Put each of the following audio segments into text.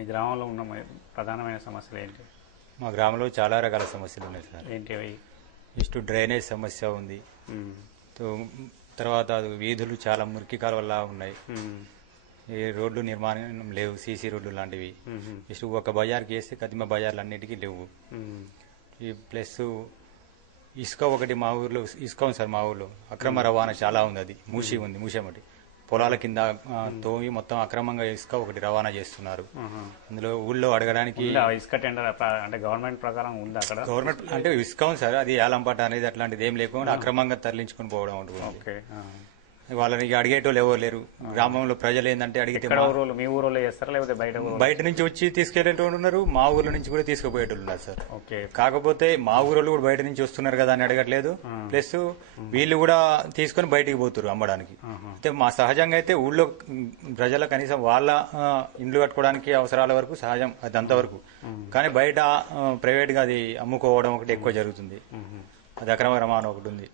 మీ గ్రామంలో ఉన్న ప్రధానమైన సమస్యలు ఏంటి? మా గ్రామంలో చాలా రకాల సమస్యలు ఉన్నాయి సార్. ఏంటి అవి? ఇಷ್ಟು డ్రైనేజ్ సమస్య ఉంది. తర్వాత వీధులు చాలా మురికి కాలువలా ఉన్నాయి. ఈ రోడ్లు నిర్మాణం లేవు, సీసీ రోడ్లు లాంటివి. ఇಷ್ಟು ఒక బజార్కి వేస్తే కదిమ బజార్లు అన్నిటికీ లేవు. ఈ ప్లస్ ఇసుక ఒకటి మా ఊర్లో ఇసుక ఉంది సార్. మా ఊర్లో అక్రమ రవాణా చాలా ఉంది. అది మూసేమటి పొలాల కింద తోమి మొత్తం అక్రమంగా ఇసుక ఒకటి రవాణా చేస్తున్నారు. అందులో ఊళ్ళో అడగడానికి ఇసుక టెండర్ అంటే గవర్నమెంట్ ప్రకారం ఉంది అక్కడ. గవర్నమెంట్ అంటే ఇసుక ఉంది సార్, అది ఏలంపాట అనేది అట్లాంటిది ఏం లేకుండా అక్రమంగా తరలించుకుని పోవడం ఉంటుంది. వాళ్ళని అడిగేటోళ్ళు ఎవరు లేరు. గ్రామంలో ప్రజలు ఏంటంటే అడిగితే మీ ఊళ్ళో చేస్తారా లేకపోతే బయట నుంచి వచ్చి తీసుకెళ్లేటోళ్ళు ఉన్నారు, మా ఊర్ల నుంచి కూడా తీసుకుపోయేటోళ్ళు ఉన్నారు సార్. కాకపోతే మా ఊరోళ్ళు కూడా బయట నుంచి వస్తున్నారు కదా అని అడగట్లేదు. ప్లస్ వీళ్ళు కూడా తీసుకుని బయటికి పోతున్నారు అమ్మడానికి. అయితే మా సహజంగా అయితే ఊళ్ళో ప్రజల కనీసం వాళ్ళ ఇండ్లు కట్టుకోవడానికి అవసరాల వరకు సహజం అది అంతవరకు. కానీ బయట ప్రైవేట్ గా అది అమ్ముకోవడం ఒకటి ఎక్కువ జరుగుతుంది. అది అక్రమ రవాణా ఒకటి ఉంది.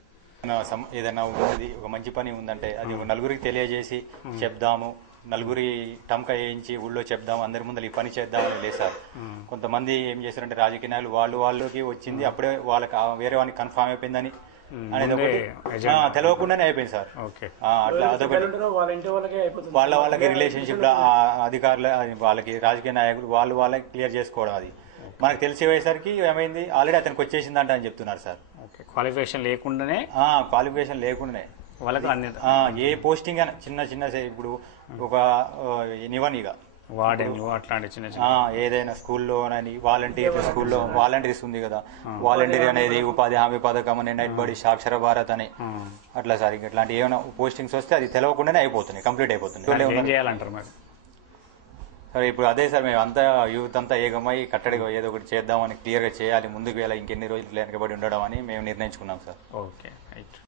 ఏదైనా ఉన్నది ఒక మంచి పని ఉందంటే అది నలుగురికి తెలియజేసి చెప్దాము, నలుగురి టంక వేయించి ఊళ్ళో చెప్దాము, అందరి ముందు ఈ పని చేద్దామని లేదు సార్. కొంతమంది ఏం చేశారంటే రాజకీయ నాయకులు వాళ్ళకి వచ్చింది అప్పుడే వాళ్ళకి వేరే వానికి కన్ఫామ్ అయిపోయిందని అనేది ఒకటి తెలియకుండానే అయిపోయింది సార్. అట్లా అదొకటి వాళ్ళకి రిలేషన్షిప్ అధికారులు వాళ్ళకి రాజకీయ నాయకులు వాళ్ళకి క్లియర్ చేసుకోవడం. అది మనకు తెలిసిపోయేసరికి ఏమైంది ఆల్రెడీ అతనికి వచ్చేసిందంట అని చెప్తున్నారు సార్. క్వాలిఫికేషన్ లేకుండానే వాళ్ళకి ఏ పోస్టింగ్ అయినా చిన్న ఇప్పుడు ఒక నివనిగా వార్డెన్లు అట్లాంటి చిన్న ఏదైనా స్కూల్లోనని స్కూల్లో వాలంటీర్స్ ఉంది కదా, వాలంటీర్ అనేది ఉపాధి హామీ పథకం అని, నైట్ బడి, సాక్షర భారత్ అని అట్లా సార్. ఇట్లాంటి ఏమైనా పోస్టింగ్స్ వస్తే అది తెలియకుండానే అయిపోతున్నాయి, కంప్లీట్ అయిపోతుంది. ఏం చేయాలంటారు మరి? సరే ఇప్పుడు అదే సార్, మేము అంతా యూత్ అంతా ఏకమై కట్టడిగా ఏదో ఒకటి చేద్దామని, క్లియర్గా చేయాలి, ముందుకు వెళ్ళాలి, ఇంకెన్ని రోజులు వెనకబడి ఉండడం అని మేము నిర్ణయించుకున్నాం సార్. Okay, right.